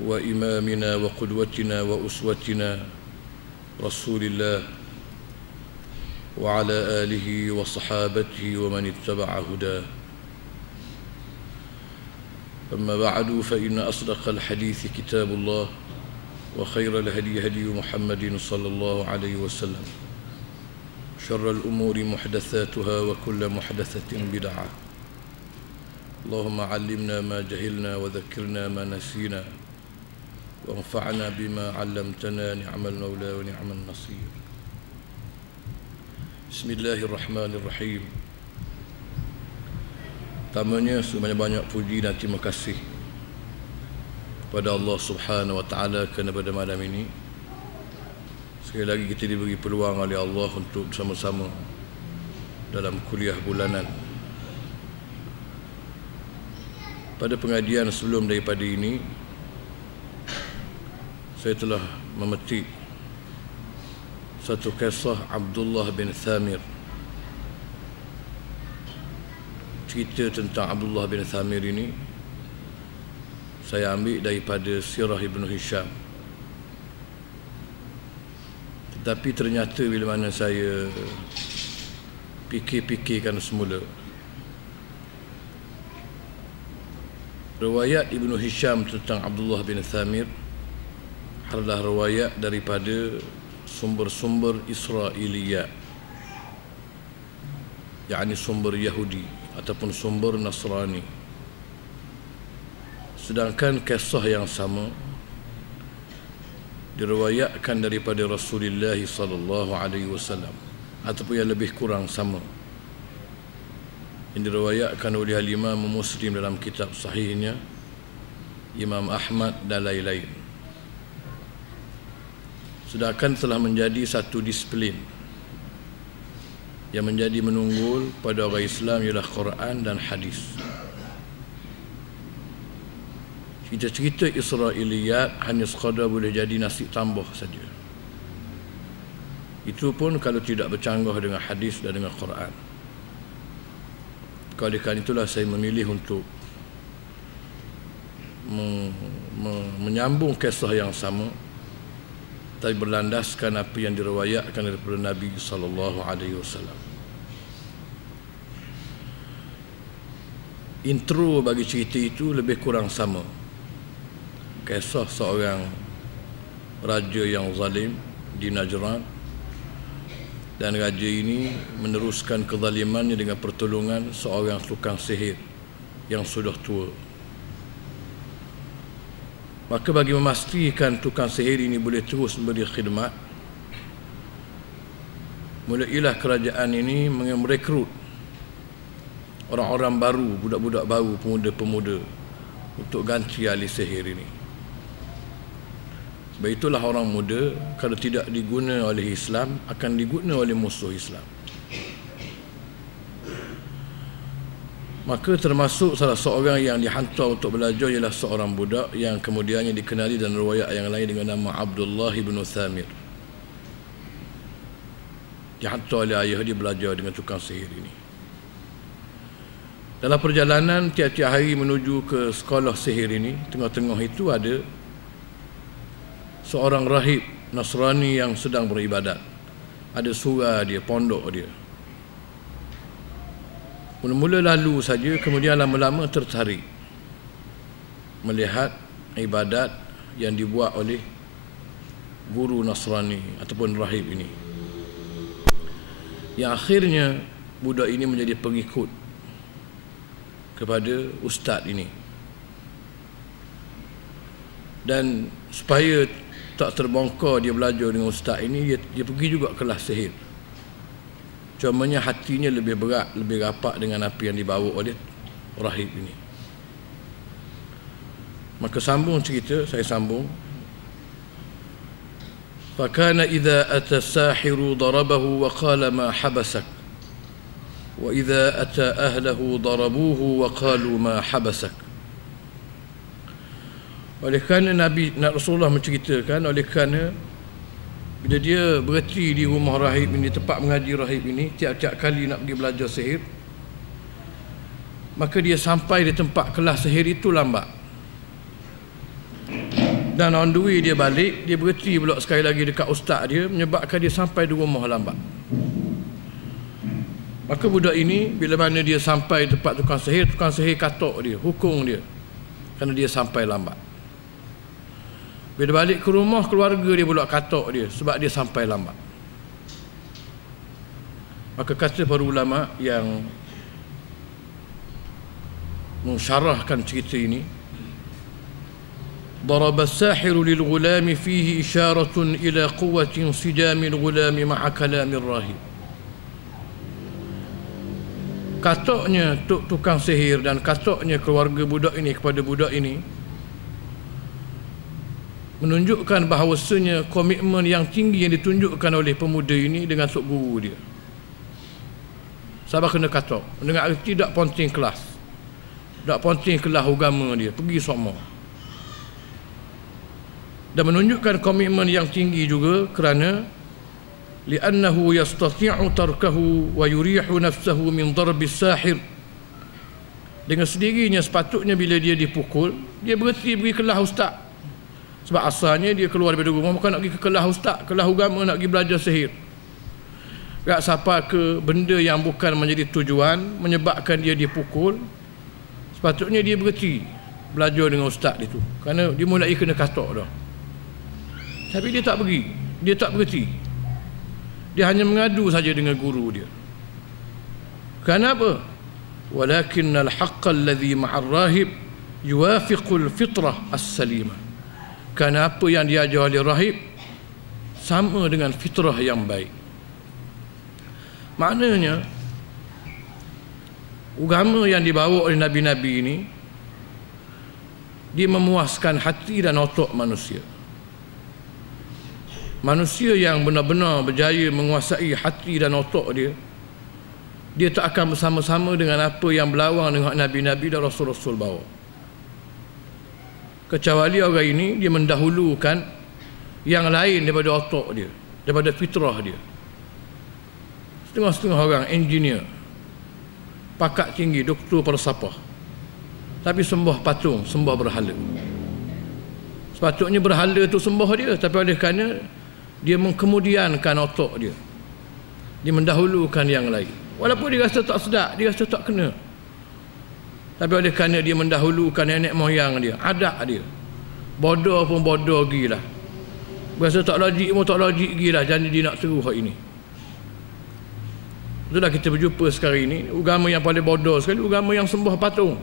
وإمامنا وقدوتنا وأسوتنا رسول الله وعلى آله وصحابته ومن اتبع هداه. أما بعد، فإن أصدق الحديث كتاب الله وخير الهدي هدي محمد صلى الله عليه وسلم، شر الأمور محدثاتها وكل محدثة بدعة. اللهم علمنا ما جهلنا وذكرنا ما نسينا وانفعنا بما علمتنا، نعم المولى ونعم النصير. بسم الله الرحمن الرحيم. Pertamanya, sebanyak-banyak puji dan terima kasih kepada Allah Subhanahu wa Ta'ala kerana pada malam ini sekali lagi kita diberi peluang oleh Allah untuk bersama-sama dalam kuliah bulanan. Pada pengajian sebelum daripada ini, saya telah memetik satu kisah Abdullah bin Thamir. Cerita tentang Abdullah bin Thamir ini saya ambil daripada Sirah Ibn Hisham. Tetapi ternyata bila mana saya fikir-fikirkan semula, riwayat Ibn Hisham tentang Abdullah bin Thamir adalah riwayat daripada sumber-sumber Israiliyat, yakni sumber Yahudi ataupun sumber Nasrani. Sedangkan kisah yang sama diriwayatkan daripada Rasulullah sallallahu alaihi wasallam, ataupun yang lebih kurang sama, yang diriwayatkan oleh Imam Muslim dalam kitab sahihnya, Imam Ahmad dan lain-lain. Sedangkan telah menjadi satu disiplin yang menjadi menunggul pada orang Islam ialah Quran dan hadis. Cerita-cerita Israiliyat hanya sekadar boleh jadi nasi tambah saja. Itu pun kalau tidak bercanggah dengan hadis dan dengan Quran. Oleh kerana itulah saya memilih untuk menyambung kisah yang sama, tapi berlandaskan apa yang diriwayatkan daripada Nabi sallallahu alaihi wasallam. Intro bagi cerita itu lebih kurang sama. Kisah seorang raja yang zalim di Najran, dan raja ini meneruskan kezalimannya dengan pertolongan seorang tukang sihir yang sudah tua. Maka bagi memastikan tukang sihir ini boleh terus memberi khidmat, mulailah kerajaan ini merekrut orang-orang baru, budak-budak baru, pemuda-pemuda untuk ganti ahli sihir ini. Sebab itulah orang muda kalau tidak diguna oleh Islam akan diguna oleh musuh Islam. Maka termasuk salah seorang yang dihantar untuk belajar ialah seorang budak yang kemudiannya dikenali dan riwayat yang lain dengan nama Abdullah bin Thamir. Dihantar oleh ayah dia belajar dengan tukang sihir ini. Dalam perjalanan tiap-tiap hari menuju ke sekolah sihir ini, tengah-tengah itu ada seorang rahib Nasrani yang sedang beribadat. Ada surah dia, pondok dia. Mula-mula lalu saja, kemudian lama-lama tertarik melihat ibadat yang dibuat oleh guru Nasrani ataupun rahib ini. Yang akhirnya budak ini menjadi pengikut kepada ustaz ini. Dan supaya tak terbongkar dia belajar dengan ustaz ini, dia pergi juga kelas sihir. Cumanya hatinya lebih berat, lebih rapat dengan apa yang dibawa oleh rahib ini. Maka sambung cerita, saya sambung. Fakana idza ata sahiru darabahu wa qala ma habasak, wa idza ata ahlahu darabuhu wa qalu ma habasak. Oleh kerana Rasulullah menceritakan, oleh kerana bila dia berhenti di rumah rahib ini, tempat mengaji rahib ini, tiap-tiap kali nak pergi belajar sihir, maka dia sampai di tempat kelas sihir itu lambat. Dan on the way dia balik, dia berhenti pula sekali lagi dekat ustaz dia, menyebabkan dia sampai di rumah lambat. Maka budak ini bila mana dia sampai tempat tukang sihir katok dia, hukum dia kerana dia sampai lambat. Bila balik ke rumah, keluarga dia pula katok dia sebab dia sampai lambat. Maka kata para ulama yang mensyarahkan cerita ini, ضرب الساحر للغلام فيه إشارة إلى قوة انسجام الغلام مع كلام الراهب. Katoknya tukang sihir dan katoknya keluarga budak ini kepada budak ini menunjukkan bahawasanya komitmen yang tinggi yang ditunjukkan oleh pemuda ini dengan tok guru dia. Sabar kena katok, dengan arti tak penting kelas, tak penting kelas agama dia, pergi semua. Dan menunjukkan komitmen yang tinggi juga kerana li'annahu yastati'u tarkahu wa yurihu nafsahu min darbi sahir. Dengan sendirinya sepatutnya bila dia dipukul, dia berhenti pergi kelas ustaz. Sebab asalnya dia keluar daripada rumah bukan nak pergi ke kelas ustaz, kelas agama, nak pergi belajar sihir. Tak sampai ke benda yang bukan menjadi tujuan menyebabkan dia dipukul. Sepatutnya dia berhenti belajar dengan ustaz itu, kerana dia mulai kena katok dah. Tapi dia tak pergi, dia tak berhenti. Dia hanya mengadu saja dengan guru dia. Kenapa? Walakinnal haqqa alladhi ma'ar rahib yuwafiqul fitrah as-salimah. Kerana apa yang diajar oleh rahib sama dengan fitrah yang baik. Maknanya agama yang dibawa oleh nabi-nabi ini, dia memuaskan hati dan otak manusia. Manusia yang benar-benar berjaya menguasai hati dan otak dia, dia tak akan bersama-sama dengan apa yang berlawan dengan nabi-nabi dan rasul-rasul bawa. Kecuali orang ini dia mendahulukan yang lain daripada otak dia, daripada fitrah dia. Setengah-setengah orang engineer, pakar tinggi, doktor falsafah, tapi sembah patung, sembah berhala. Sepatutnya berhala itu sembah dia, tapi oleh kerana dia mengkemudiankan otak dia, dia mendahulukan yang lain. Walaupun dia rasa tak sedap, dia rasa tak kena, tapi oleh kerana dia mendahulukan nenek moyang dia, adat dia, bodoh pun bodoh gilah, berasa tak logik pun tak logik gilah, jadi dia nak seru hak ini. Itulah kita berjumpa sekarang ini, agama yang paling bodoh sekali, agama yang sembah patung,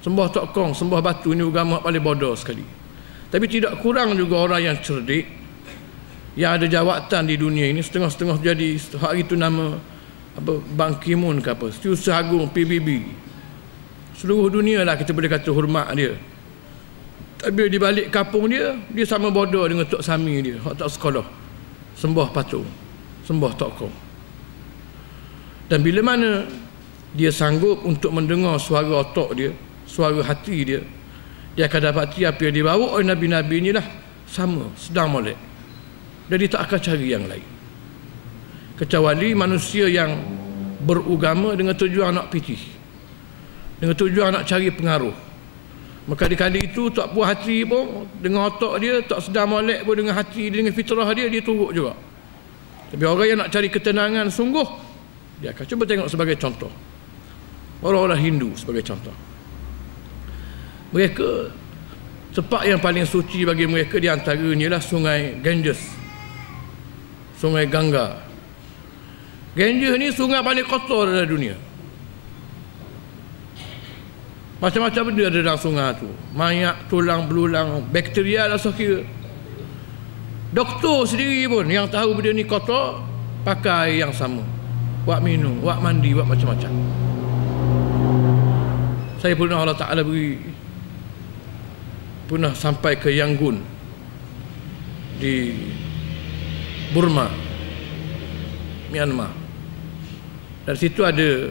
sembah tokong, sembah batu. Ini agama paling bodoh sekali. Tapi tidak kurang juga orang yang cerdik, yang ada jawatan di dunia ini, setengah-setengah jadi hari itu nama apa, Ban Ki-moon ke apa, Setiausaha Agung PBB. Seluruh dunia lah kita boleh kata hormat dia. Tapi di balik kampung dia, dia sama bodoh dengan Tok Sami dia, hak tak sekolah, sembah patung, sembah tokong. Dan bila mana dia sanggup untuk mendengar suara otak dia, suara hati dia, dia akan dapati apa yang dibawa oleh nabi-nabi inilah sama, sedang molek. Dan dia tak akan cari yang lain. Kecuali manusia yang beragama dengan tujuan nak pitih, dengan tujuan nak cari pengaruh. Maka di kali itu tak puas hati pun dengan otak dia, tak sedang molek pun dengan hati dia, dengan fitrah dia, dia turut juga. Tapi orang yang nak cari ketenangan sungguh, dia akan cuba tengok sebagai contoh orang-orang Hindu sebagai contoh. Mereka, tempat yang paling suci bagi mereka di antaranya ialah sungai Ganges, sungai Gangga. Ganges ni sungai paling kotor dalam dunia. Macam-macam benda ada dalam sungai tu, mayat, tulang belulang, bakteria lah sekira. Doktor sendiri pun yang tahu benda ni kotor, pakai yang sama, buat minum, buat mandi, buat macam-macam. Saya pernah Allah Ta'ala beri, pernah sampai ke Yangon di Burma, Myanmar. Dari situ ada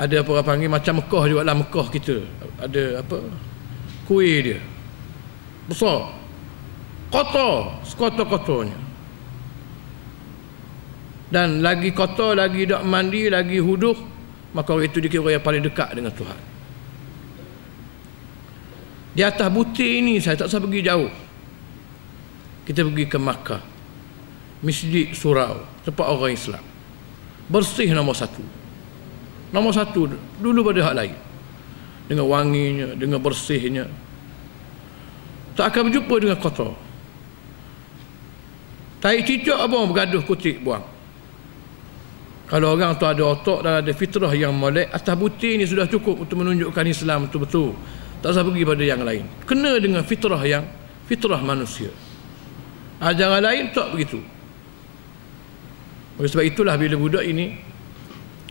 apa orang panggil macam Mekah juga lah, Mekah kita ada apa, kuih dia besar, kotor, sekotor-kotornya. Dan lagi kotor, lagi tak mandi, lagi huduh, maka orang itu dikira orang yang paling dekat dengan Tuhan. Di atas butir ini saya tak usah pergi jauh. Kita pergi ke Makkah, Masjid Surau, tempat orang Islam. Bersih nombor satu. Nombor satu dulu pada hak lain. Dengan wanginya, dengan bersihnya. Tak akan berjumpa dengan kotor. Tai cicak apa bergaduh kutik buang. Kalau orang tu ada otak dan ada fitrah yang molek, atas butir ni sudah cukup untuk menunjukkan Islam tu betul. Tak usah pergi pada yang lain. Kena dengan fitrah yang fitrah manusia. Ajaran lain tak begitu. Oleh sebab itulah bila budak ini,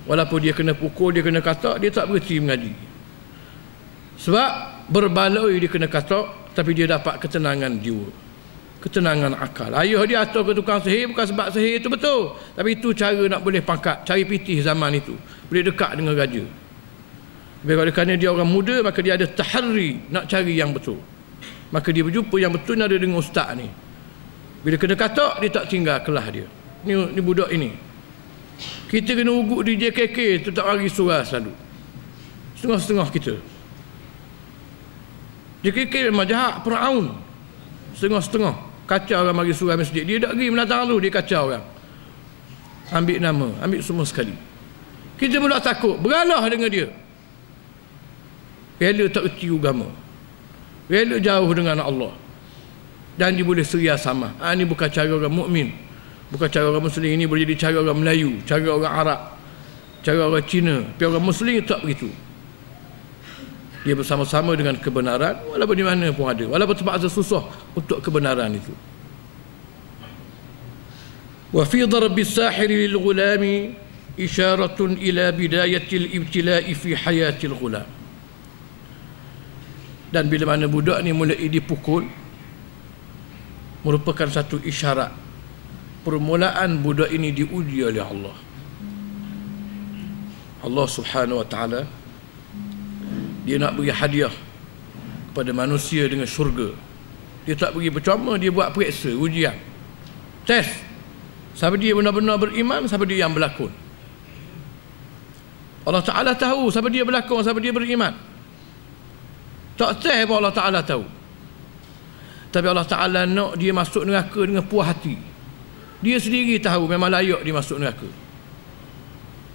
walaupun dia kena pukul, dia kena katak, dia tak berhenti mengaji. Sebab berbaloi dia kena katak, tapi dia dapat ketenangan jiwa, ketenangan akal. Ayah dia atau ke tukang sihir bukan sebab sihir itu betul, tapi itu cara nak boleh pangkat, cari pitih zaman itu, boleh dekat dengan raja. Oleh kerana dia orang muda, maka dia ada tahari nak cari yang betul. Maka dia berjumpa yang betul ada dengan ustaz ni. Bila kena katak, dia tak tinggal kelas dia. Ni budak ini. Kita kena ugut di JKK tu tak bagi surah selalu. Setengah-setengah kita. JKK memang jahat, Firaun. Setengah-setengah. Kacau orang bagi surah masjid. Dia tak pergi menatang tu, dia kacau orang. Ambil nama, ambil semua sekali. Kita pula takut, beralah dengan dia. Rela tak erti agama. Rela jauh dengan Allah. Dan dia boleh seria sama. Ini bukan cara orang mukmin. Bukan cara orang Muslim. Ini boleh jadi cara orang Melayu, cara orang Arab, cara orang Cina. Tapi orang Muslim tak begitu. Dia bersama-sama dengan kebenaran, walaupun di mana pun ada, walaupun terpaksa susah untuk kebenaran itu. Wa fi darbi as-sahir lil-ghulami isyaratun ila bidayatil ibtila'i fi hayatil ghulam. Dan bila mana budak ni mulai dipukul, merupakan satu isyarat permulaan budak ini diuji oleh Allah. Allah Subhanahu wa taala dia nak bagi hadiah kepada manusia dengan syurga. Dia tak bagi percuma, dia buat periksa, ujian, test. Siapa dia benar-benar beriman, siapa dia yang berlakon. Allah Ta'ala tahu siapa dia berlakon, siapa dia beriman. Tak test pun Allah Ta'ala tahu. Tapi Allah Ta'ala nak dia masuk neraka dengan puas hati. Dia sendiri tahu memang layak dia masuk neraka.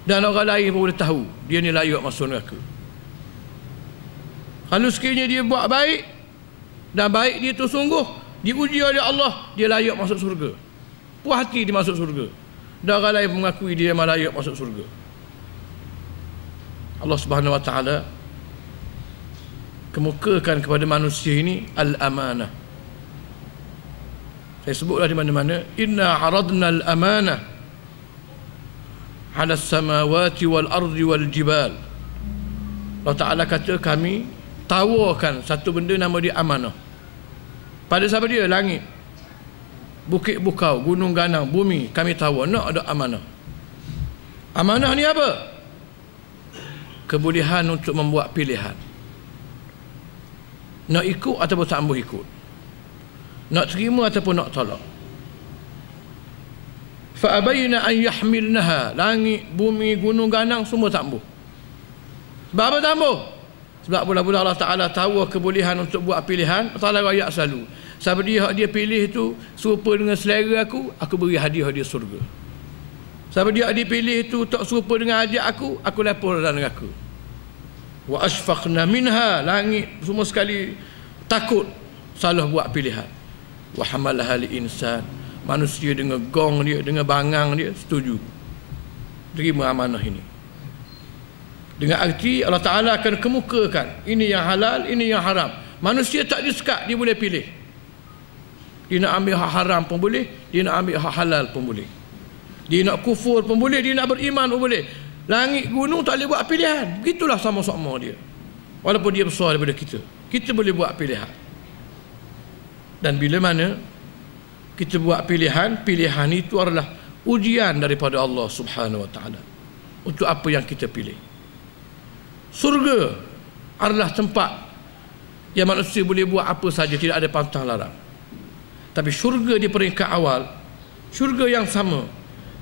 Dan orang lain pun boleh tahu dia ni layak masuk neraka. Kalau sekiranya dia buat baik, dan baik dia tu sungguh, diuji oleh Allah, dia layak masuk surga. Puas hati dia masuk surga. Dan orang lain mengakui dia memang layak masuk surga. Allah Subhanahu wa taala kemukakan kepada manusia ini al-amanah. Saya sebutlah di mana-mana, inna aradna al-amanah ala as-samawati wal ardi wal jibal. Allah Ta'ala kata kami tawarkan satu benda nama dia amanah. Pada siapa dia? Langit, bukit bukau, gunung ganang, bumi, kami tawar. Nak ada amanah. Amanah ni apa? Kebolehan untuk membuat pilihan. Nak ikut ataupun tak ambil ikut. Nak terima ataupun nak tolak. Fa'abayna an yahmilnaha. Langit, bumi, gunung ganang semua tak ambil. Sebab apa tak ambil? Sebab pula Allah Ta'ala tahu kebolehan untuk buat pilihan. Allah ayat selalu, siapa dia pilih itu serupa dengan selera aku beri hadiah dia surga. Siapa dia pilih itu tak serupa dengan hadiah aku lepor dalam neraka. Wa ashfaqna minha. Langit semua sekali takut salah buat pilihan. Wa hamalaha al-insan. Manusia dengan gong dia, dengan bangang dia setuju terima amanah ini. Dengan arti Allah Ta'ala akan kemukakan ini yang halal, ini yang haram. Manusia tak disekat, dia boleh pilih. Dia nak ambil hak haram pun boleh, dia nak ambil hak halal pun boleh. Dia nak kufur pun boleh, dia nak beriman pun boleh. Langit gunung tak boleh buat pilihan. Begitulah sama-sama dia. Walaupun dia besar daripada kita, kita boleh buat pilihan. Dan bila mana kita buat pilihan, pilihan itu adalah ujian daripada Allah Subhanahu wa taala untuk apa yang kita pilih. Surga adalah tempat yang manusia boleh buat apa saja, tidak ada pantang larang. Tapi syurga di peringkat awal, syurga yang sama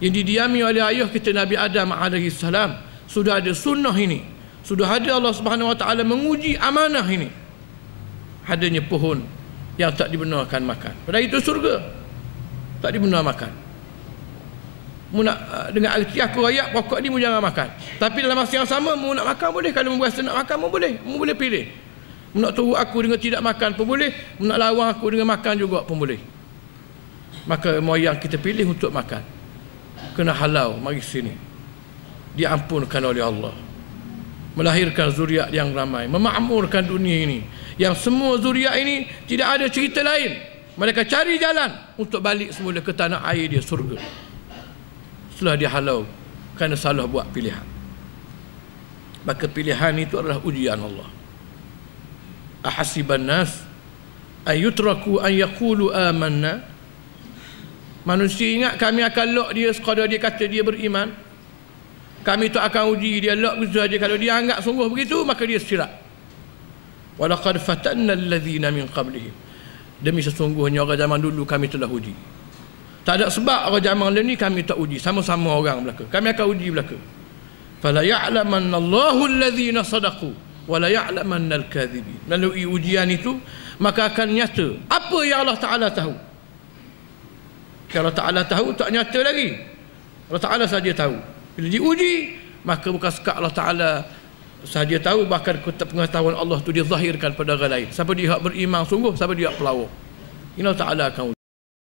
yang didiami oleh ayah kita Nabi Adam alaihi salam, sudah ada sunnah ini, sudah ada Allah Subhanahu wa taala menguji amanah ini. adanya pohon yang tak dibenarkan makan. Padahal itu surga tak dibenarkan makan. Mu nak dengan arti aku rakyat pokok ni mu jangan makan. Tapi dalam masa yang sama mu nak makan boleh. Kalau mu berasa nak makan mu boleh. Mu boleh pilih. Mu nak turut aku dengan tidak makan pun boleh. Mu nak lawan aku dengan makan juga pun boleh. Maka moyang kita pilih untuk makan. Kena halau, mari sini. Diampunkan oleh Allah. Melahirkan zuriat yang ramai, memakmurkan dunia ini. Yang semua zuriat ini tidak ada cerita lain. Mereka cari jalan untuk balik semula ke tanah air dia, surga. Setelah dia halau kerana salah buat pilihan. Maka pilihan itu adalah ujian Allah. Ahasiban nas ayutraku an yaqulu amanna. Manusia ingat kami akan lock dia sekadar dia kata dia beriman. Kami tak akan uji dia, lock begitu saja. Kalau dia anggap sungguh begitu, maka dia sirat. Walaqad fatanna alladhina min qablihim. Demi sesungguhnya orang zaman dulu kami telah uji. Tak ada sebab orang zaman ni kami tak uji. Sama-sama orang belaka. Kami akan uji belaka. Fala ya'lamanna Allahu alladhina sadaqu wa la ya'lamanna al-kadhibin. Melalui ujian itu maka akan nyata apa yang Allah Taala tahu. Kalau Allah Taala tahu tak nyata lagi. Allah Taala saja tahu. Bila diuji maka bukan sekadar Allah Taala saja tahu, bahkan pengetahuan Allah tu dia zahirkan pada orang lain. Siapa dia beriman sungguh, siapa dia pelawak. Allah Taala akan